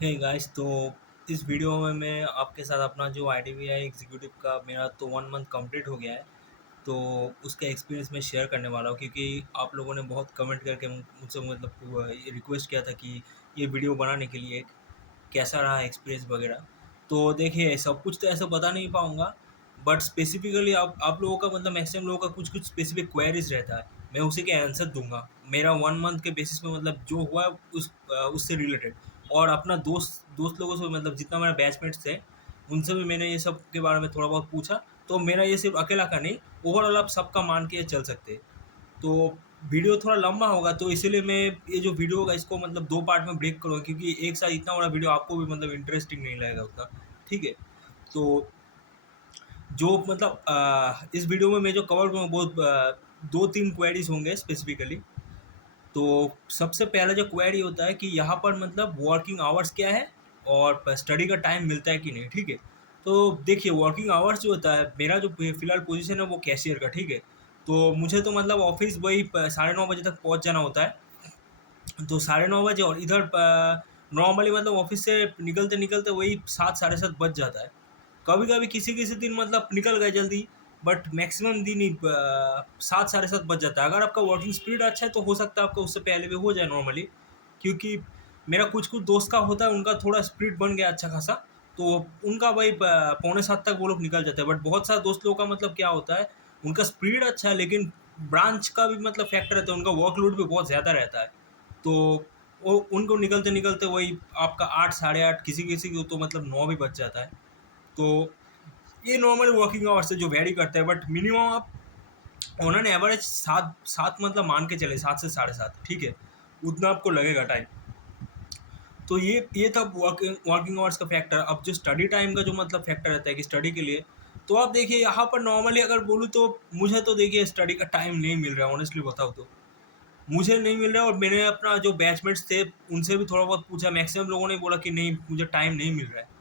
Hey guys, तो इस video में मैं आपके साथ अपना जो आईडीबीआई एग्जीक्यूटिव का मेरा तो 1 मंथ कंप्लीट हो गया है। तो उसका एक्सपीरियंस मैं शेयर करने वाला हूँ, क्योंकि आप लोगों ने बहुत कमेंट करके मुझसे मतलब ये रिक्वेस्ट किया था कि ये वीडियो बनाने के लिए कैसा रहा एक्सपीरियंस वगैरह। तो देखिए, सब कुछ तो ऐसा बता नहीं पाऊँगा, बट स्पेसिफिकली आप लोगों का मतलब मैक्सिमम लोगों का कुछ कुछ स्पेसिफिक क्वेरीज रहता है, मैं उसी के आंसर दूंगा मेरा 1 मंथ के बेसिस पे, मतलब जो हुआ है उससे रिलेटेड। और अपना दोस्त दोस्त लोगों से, मतलब जितना मेरा बैचमेट्स थे उनसे भी मैंने ये सब के बारे में थोड़ा बहुत पूछा। तो मेरा ये सिर्फ अकेला का नहीं, ओवरऑल आप सबका मान के चल सकते हैं। तो वीडियो थोड़ा लंबा होगा, तो इसीलिए मैं ये जो वीडियो होगा इसको मतलब 2 पार्ट में ब्रेक करूँगा, क्योंकि एक साथ इतना बड़ा वीडियो आपको भी मतलब इंटरेस्टिंग नहीं लगेगा उतना। ठीक है? तो जो मतलब इस वीडियो में मैं जो कवर करूँगा वो 2-3 क्वेरीज़ होंगे स्पेसिफिकली। तो सबसे पहला जो क्वेरी होता है कि यहाँ पर मतलब वर्किंग आवर्स क्या है और स्टडी का टाइम मिलता है कि नहीं। ठीक है? तो देखिए, वर्किंग आवर्स जो होता है, मेरा जो फिलहाल पोजीशन है वो कैशियर का। ठीक है? तो मुझे तो मतलब ऑफिस वही 9:30 बजे तक पहुँच जाना होता है। तो 9:30 बजे, और इधर नॉर्मली मतलब ऑफिस से निकलते निकलते वही 7 साढ़े 7 बज जाता है। कभी कभी किसी किसी दिन मतलब निकल गए जल्दी, बट मैक्सिमम दिन ही 7 साढ़े 7 बज जाता है। अगर आपका वर्किंग स्पीड अच्छा है तो हो सकता है आपका उससे पहले भी हो जाए नॉर्मली, क्योंकि मेरा कुछ कुछ दोस्त का होता है, उनका थोड़ा स्पीड बन गया अच्छा खासा। तो उनका वही पौने 7 तक वो लोग निकल जाते हैं। बट बहुत सारे दोस्त लोगों का मतलब क्या होता है, उनका स्पीड अच्छा है लेकिन ब्रांच का भी मतलब फैक्टर रहता है, उनका वर्कलोड भी बहुत ज़्यादा रहता है। तो वो उनको निकलते निकलते वही आपका 8 साढ़े 8, किसी किसी को तो मतलब 9 भी बज जाता है। तो ये नॉर्मल वर्किंग आवर्स से जो वेरी करता है, बट मिनिमम आप ऑन एन एवरेज 7 7 मतलब मान के चले, 7 से 7:30। ठीक है? उतना आपको लगेगा टाइम। तो ये था वर्किंग वर्किंग आवर्स का फैक्टर। अब जो स्टडी टाइम का जो मतलब फैक्टर रहता है कि स्टडी के लिए, तो आप देखिए यहाँ पर नॉर्मली अगर बोलूँ तो मुझे तो देखिए स्टडी का टाइम नहीं मिल रहा है, ऑनेस्टली बताओ तो। मुझे नहीं मिल रहा है, और मैंने अपना जो बैचमेट्स थे उनसे भी थोड़ा बहुत पूछा, मैक्सिमम लोगों ने बोला कि नहीं, मुझे टाइम नहीं मिल रहा है।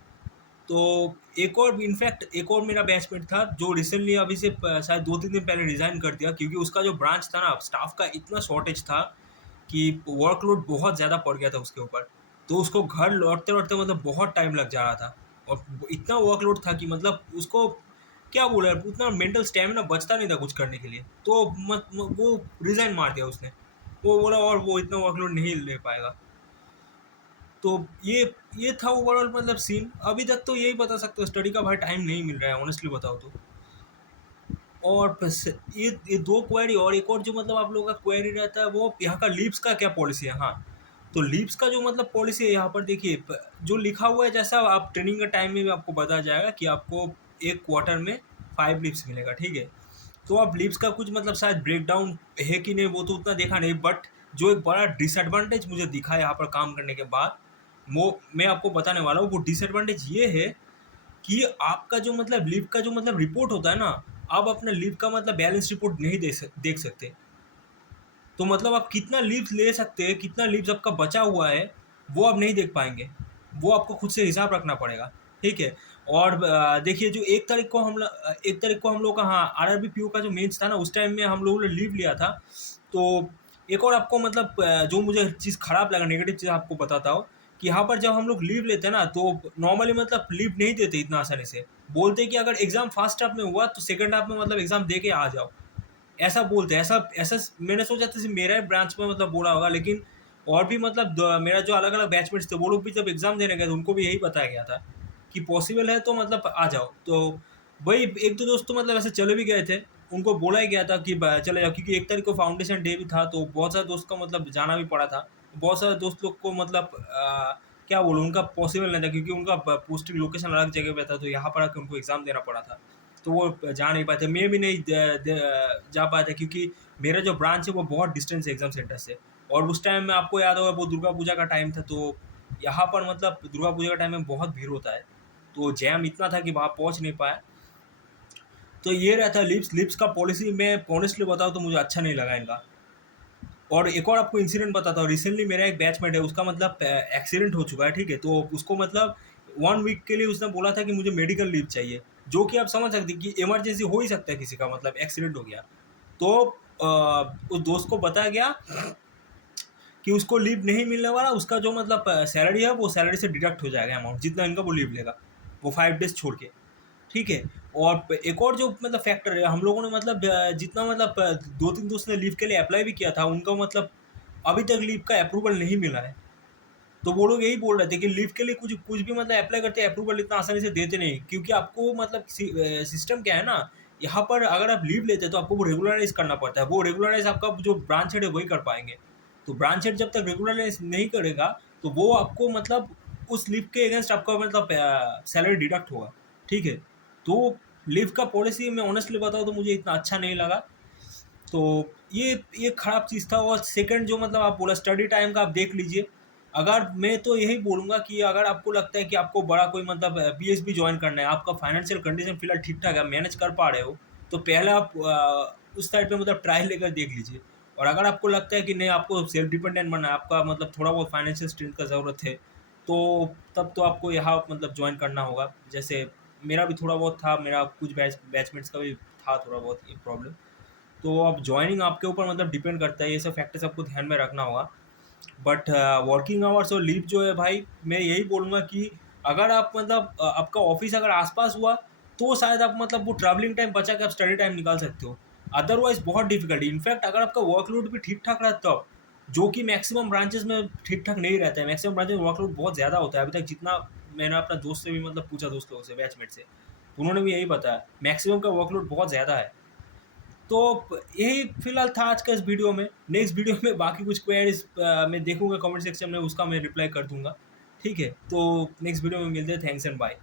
तो एक और इनफैक्ट एक और मेरा बैचमेट था जो रिसेंटली अभी से शायद 2-3 दिन पहले रिज़ाइन कर दिया, क्योंकि उसका जो ब्रांच था ना, स्टाफ का इतना शॉर्टेज था कि वर्कलोड बहुत ज़्यादा पड़ गया था उसके ऊपर। तो उसको घर लौटते-लौटते मतलब बहुत टाइम लग जा रहा था, और इतना वर्कलोड था कि मतलब उसको क्या बोला, उतना मेंटल स्टैमिना बचता नहीं था कुछ करने के लिए। तो वो रिज़ाइन मार दिया उसने। वो बोला और वो इतना वर्कलोड नहीं ले पाएगा। तो ये था ओवरऑल मतलब सीन। अभी तक तो यही बता सकते हो, स्टडी का भाई टाइम नहीं मिल रहा है, ऑनेस्टली बताओ तो। और बस ये 2 क्वेरी, और एक और जो मतलब आप लोगों का क्वेरी रहता है वो यहाँ का लीव्स का क्या पॉलिसी है। हाँ, तो लीव्स का जो मतलब पॉलिसी है यहाँ पर देखिए, जो लिखा हुआ है, जैसा आप ट्रेनिंग के टाइम में भी आपको बताया जाएगा कि आपको एक क्वार्टर में 5 लीव्स मिलेगा। ठीक है? तो अब लीव्स का कुछ मतलब शायद ब्रेकडाउन है कि नहीं वो तो उतना देखा नहीं, बट जो एक बड़ा डिसएडवांटेज मुझे दिखा है यहाँ पर काम करने के बाद, वो मैं आपको बताने वाला हूँ। वो डिसएडवांटेज ये है कि आपका जो मतलब लीव का जो मतलब रिपोर्ट होता है ना, आप अपना लीव का मतलब बैलेंस रिपोर्ट नहीं देख सकते। तो मतलब आप कितना लीव्स ले सकते हैं, कितना लीव्स आपका बचा हुआ है, वो आप नहीं देख पाएंगे। वो आपको खुद से हिसाब रखना पड़ेगा। ठीक है? और देखिए, जो 1 तारीख को हम लोग का, हाँ, आरआरबी पीओ का जो मेंस था ना, उस टाइम में हम लोगों ने लीव लिया था। तो एक और आपको मतलब जो मुझे चीज़ खराब लगा, नेगेटिव चीज़ आपको बताता हूँ, कि यहाँ पर जब हम लोग लीव लेते हैं ना, तो नॉर्मली मतलब लीव नहीं देते इतना आसानी से। बोलते हैं कि अगर एग्ज़ाम फर्स्ट हाफ में हुआ तो सेकंड हाफ में मतलब एग्ज़ाम दे के आ जाओ। ऐसा बोलते हैं। ऐसा ऐसा मैंने सोचा था सिर्फ मेरा ही ब्रांच में मतलब बोला होगा, लेकिन और भी मतलब मेरा जो अलग अलग बैचमेट्स थे वो लोग भी जब एग्जाम देने गए थे उनको भी यही बताया गया था कि पॉसिबल है तो मतलब आ जाओ। तो वही एक दो दोस्त तो मतलब ऐसे चले भी गए थे, उनको बोला ही गया था कि चले जाओ, क्योंकि 1 तारीख को फाउंडेशन डे भी था, तो बहुत सारे दोस्त का मतलब जाना भी पड़ा था। बहुत सारे दोस्त लोग को मतलब क्या बोलूँ, उनका पॉसिबल नहीं था, क्योंकि उनका पोस्टिंग लोकेशन अलग जगह पे था, तो यहाँ पर आके उनको एग्ज़ाम देना पड़ा था। तो वो जा नहीं पाए थे, मैं भी नहीं जा पाया था, क्योंकि मेरा जो ब्रांच है वो बहुत डिस्टेंस है एग्ज़ाम सेंटर से। और उस टाइम में आपको याद होगा वो दुर्गा पूजा का टाइम था, तो यहाँ पर मतलब दुर्गा पूजा के टाइम में बहुत भीड़ होता है। तो जैम इतना था कि वहाँ पहुँच नहीं पाया। तो ये रहता है लिप्स का पॉलिसी। मैं ऑनेस्टली बताऊँ तो मुझे अच्छा नहीं लगा इनका। और एक और आपको इंसिडेंट बताता हूँ, रिसेंटली मेरा एक बैचमेट है, उसका मतलब एक्सीडेंट हो चुका है। ठीक है? तो उसको मतलब 1 वीक के लिए उसने बोला था कि मुझे मेडिकल लीव चाहिए, जो कि आप समझ सकते हैं कि इमरजेंसी हो ही सकता है, किसी का मतलब एक्सीडेंट हो गया। तो उस दोस्त को बताया गया कि उसको लीव नहीं मिलने वाला, उसका जो मतलब सैलरी है वो सैलरी से डिडक्ट हो जाएगा अमाउंट, जितना इनका वो लीव लेगा वो 5 डेज छोड़ के, ठीक है। और एक और जो मतलब फैक्टर है, हम लोगों ने मतलब जितना मतलब 2-3 दोस्त ने लीव के लिए अप्लाई भी किया था, उनका मतलब अभी तक लीव का अप्रूवल नहीं मिला है। तो वो लोग यही बोल रहे थे कि लीव के लिए कुछ कुछ भी मतलब अप्लाई करते हैं, अप्रूवल इतना आसानी से देते नहीं, क्योंकि आपको मतलब सिस्टम क्या है ना, यहाँ पर अगर आप लीव लेते हैं तो आपको वो रेगुलराइज करना पड़ता है। वो रेगुलराइज आपका जो ब्रांच हेड है वही कर पाएंगे। तो ब्रांच हेड जब तक रेगुलराइज नहीं करेगा तो वो आपको मतलब उस लीव के अगेंस्ट आपका मतलब सैलरी डिडक्ट होगा, ठीक है। तो लीव का पॉलिसी मैं ऑनेस्टली बताऊँ तो मुझे इतना अच्छा नहीं लगा। तो ये खराब चीज़ था। और सेकंड जो मतलब आप बोला स्टडी टाइम का, आप देख लीजिए। अगर मैं तो यही बोलूँगा कि अगर आपको लगता है कि आपको बड़ा कोई मतलब पीएचडी ज्वाइन करना है, आपका फाइनेंशियल कंडीशन फिलहाल ठीक ठाक है, आप मैनेज कर पा रहे हो, तो पहले आप उस साइड पे मतलब ट्रायल लेकर देख लीजिए। और अगर आपको लगता है कि नहीं, आपको सेल्फ डिपेंडेंट बनना है, आपका मतलब थोड़ा बहुत फाइनेंशियल स्ट्रेंथ का ज़रूरत है, तो तब तो आपको यहाँ मतलब ज्वाइन करना होगा। जैसे मेरा भी थोड़ा बहुत था, मेरा कुछ बैचमेट्स का भी था थोड़ा बहुत ये प्रॉब्लम। तो अब जॉइनिंग आपके ऊपर मतलब डिपेंड करता है, ये सब फैक्टर्स आपको ध्यान में रखना होगा। बट वर्किंग आवर्स और लीव जो है भाई, मैं यही बोलूँगा कि अगर आप मतलब आपका ऑफिस अगर आसपास हुआ तो शायद आप मतलब वो ट्रैवलिंग टाइम बचा के आप स्टडी टाइम निकाल सकते हो। अदरवाइज बहुत डिफिकल्ट है। इनफैक्ट अगर आपका वर्कलोड भी ठीक ठाक रहता हो, जो कि मैक्सिमम ब्रांचेस में ठीक ठाक नहीं रहता है, मैक्सिमम ब्रांचेस में वर्कलोड बहुत ज़्यादा होता है। अभी तक जितना मैंने अपना दोस्त से भी मतलब पूछा, दोस्त लोगों से, बैचमेट से, तो उन्होंने भी यही बताया, मैक्सिमम का वर्कलोड बहुत ज़्यादा है। तो यही फिलहाल था आज का इस वीडियो में। नेक्स्ट वीडियो में बाकी कुछ क्वेरीज मैं देखूंगा कमेंट सेक्शन में, उसका मैं रिप्लाई कर दूंगा, ठीक है। तो नेक्स्ट वीडियो में मिलते हैं। Thanks and bye.